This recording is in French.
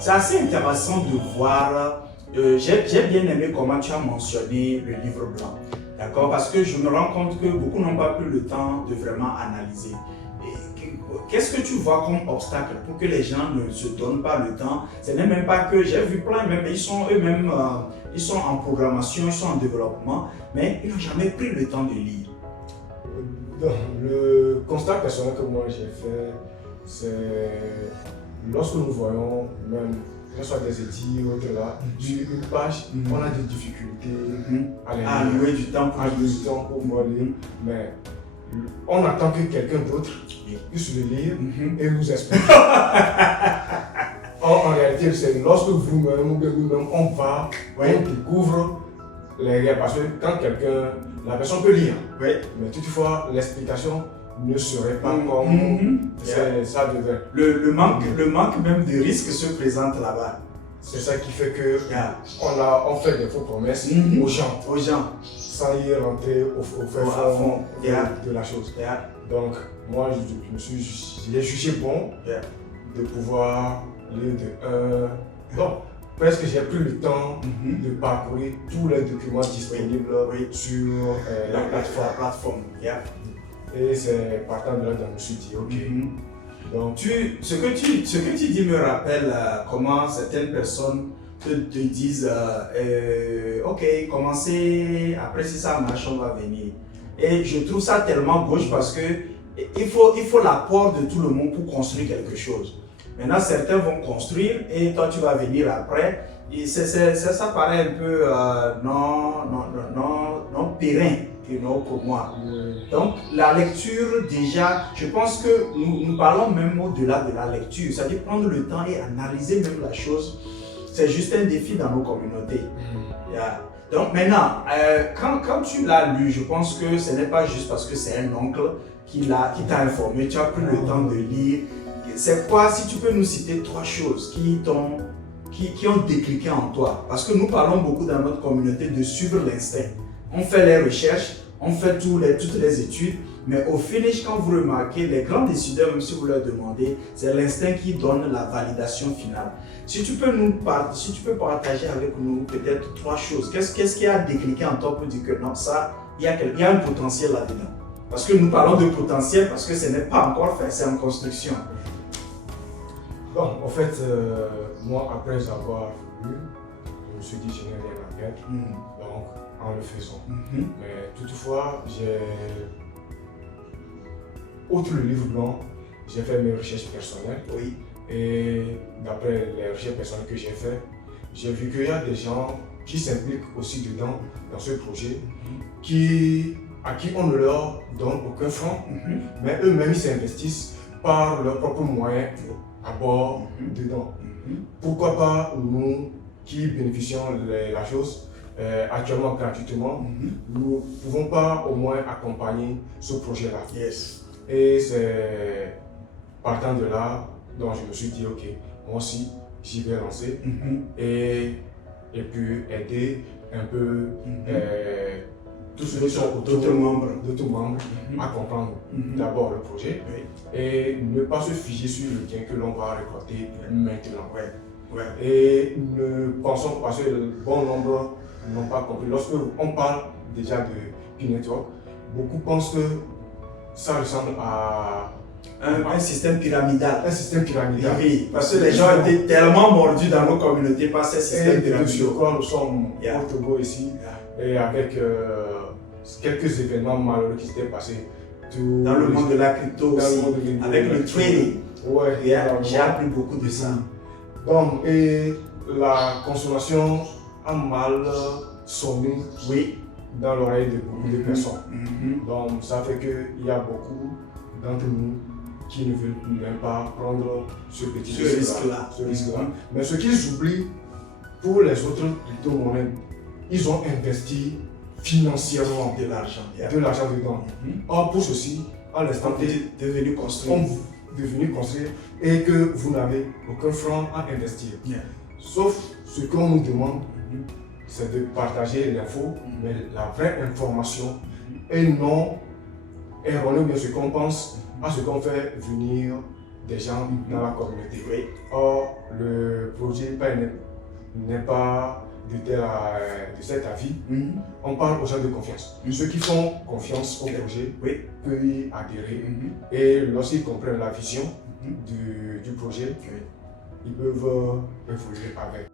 c'est assez intéressant de voir. J'ai bien aimé comment tu as mentionné le livre blanc. D'accord? Parce que je me rends compte que beaucoup n'ont pas pris le temps de vraiment analyser. Qu'est-ce que tu vois comme obstacle pour que les gens ne se donnent pas le temps? Ce n'est même pas que j'ai vu plein, même ils sont eux-mêmes, ils sont en programmation, ils sont en développement, mais ils n'ont jamais pris le temps de lire. Donc, le constat personnel que moi j'ai fait, c'est lorsque nous voyons même que ce soit des édits ou autre là, sur une page, on a des difficultés à louer du temps pour pouvoir lire, mais on attend que quelqu'un d'autre puisse le lire et nous explique. En réalité, c'est lorsque vous-même ou bien nous-mêmes, on va, on découvre les règles. Parce que quand la personne peut lire, mais toutefois l'explication ne serait pas comme ça devrait. Le manque même de risque se présente là-bas. C'est ça qui fait que on fait des fausses promesses aux gens, sans y rentrer au fond de la chose. Donc, moi, j'ai jugé bon de pouvoir lire presque j'ai pris le temps de parcourir tous les documents disponibles sur la plateforme. Et c'est partant de là que je me suis dit, ok. Donc, ce que tu dis me rappelle comment certaines personnes te disent ok, commencez, après si ça marche, on va venir. Et je trouve ça tellement gauche parce que il faut l'apport de tout le monde pour construire quelque chose. Maintenant, certains vont construire et toi tu vas venir après. Et ça paraît un peu non périn. Pour moi. Donc la lecture déjà, je pense que nous parlons même au-delà de la lecture, c'est-à-dire prendre le temps et analyser même la chose, c'est juste un défi dans nos communautés. Donc maintenant, quand tu l'as lu, je pense que ce n'est pas juste parce que c'est un oncle qui t'a informé, tu as pris le temps de lire. C'est quoi, si tu peux nous citer 3 choses qui ont décliqué en toi? Parce que nous parlons beaucoup dans notre communauté de suivre l'instinct. On fait les recherches, on fait toutes les études, mais au finish, quand vous remarquez, les grands décideurs, même si vous leur demandez, c'est l'instinct qui donne la validation finale. Si tu peux partager avec nous peut-être 3 choses, qu'est-ce qui a décliqué en toi pour dire que non, ça, il y a un potentiel là-dedans? Parce que nous parlons de potentiel parce que ce n'est pas encore fait, c'est en construction. Bon, en fait, moi, après avoir lu, je me suis dit, je n'ai rien à perdre. Donc, en le faisant. Mais toutefois, outre le livre blanc, j'ai fait mes recherches personnelles. Et d'après les recherches personnelles que j'ai faites, j'ai vu qu'il y a des gens qui s'impliquent aussi dedans, dans ce projet, à qui on ne leur donne aucun franc, mais eux-mêmes ils s'investissent par leurs propres moyens à bord dedans. Pourquoi pas nous qui bénéficions de la chose actuellement gratuitement, nous ne pouvons pas au moins accompagner ce projet-là. Et c'est partant de là, donc je me suis dit, ok, moi aussi, j'y vais lancer et puis aider un peu tous ceux qui sont d'autres membres à comprendre d'abord le projet et ne pas se figer sur le gain que l'on va récolter maintenant. Et ne pensons pas que le bon nombre n'ont pas compris. Lorsque on parle déjà de P-Network, beaucoup pensent que ça ressemble à un système pyramidal. Un système pyramidal. Oui, parce que les gens étaient tellement mordus dans nos communautés par ces systèmes pyramidaux. Nous sommes au Togo ici, et avec quelques événements malheureux qui s'étaient passés. Dans le monde de la crypto aussi, avec le trading. J'ai appris beaucoup de ça. Donc, et la consommation a mal sonné dans l'oreille de beaucoup de personnes. Donc, ça fait qu'il y a beaucoup d'entre nous qui ne veulent même pas prendre ce risque-là. Mais ce qu'ils oublient, pour les autres crypto-monnaies, ils ont investi financièrement de l'argent dedans. Or, pour ceci, à l'instant T, devenu construire et que vous n'avez aucun franc à investir. Sauf ce qu'on nous demande, c'est de partager l'info, mais la vraie information, et non erroné bien ce qu'on pense à ce qu'on fait venir des gens dans la communauté. Or, le projet n'est pas de cet avis, on parle aux gens de confiance. Ceux qui font confiance au projet peuvent y adhérer. Et lorsqu'ils comprennent la vision du projet, ils peuvent évoluer avec.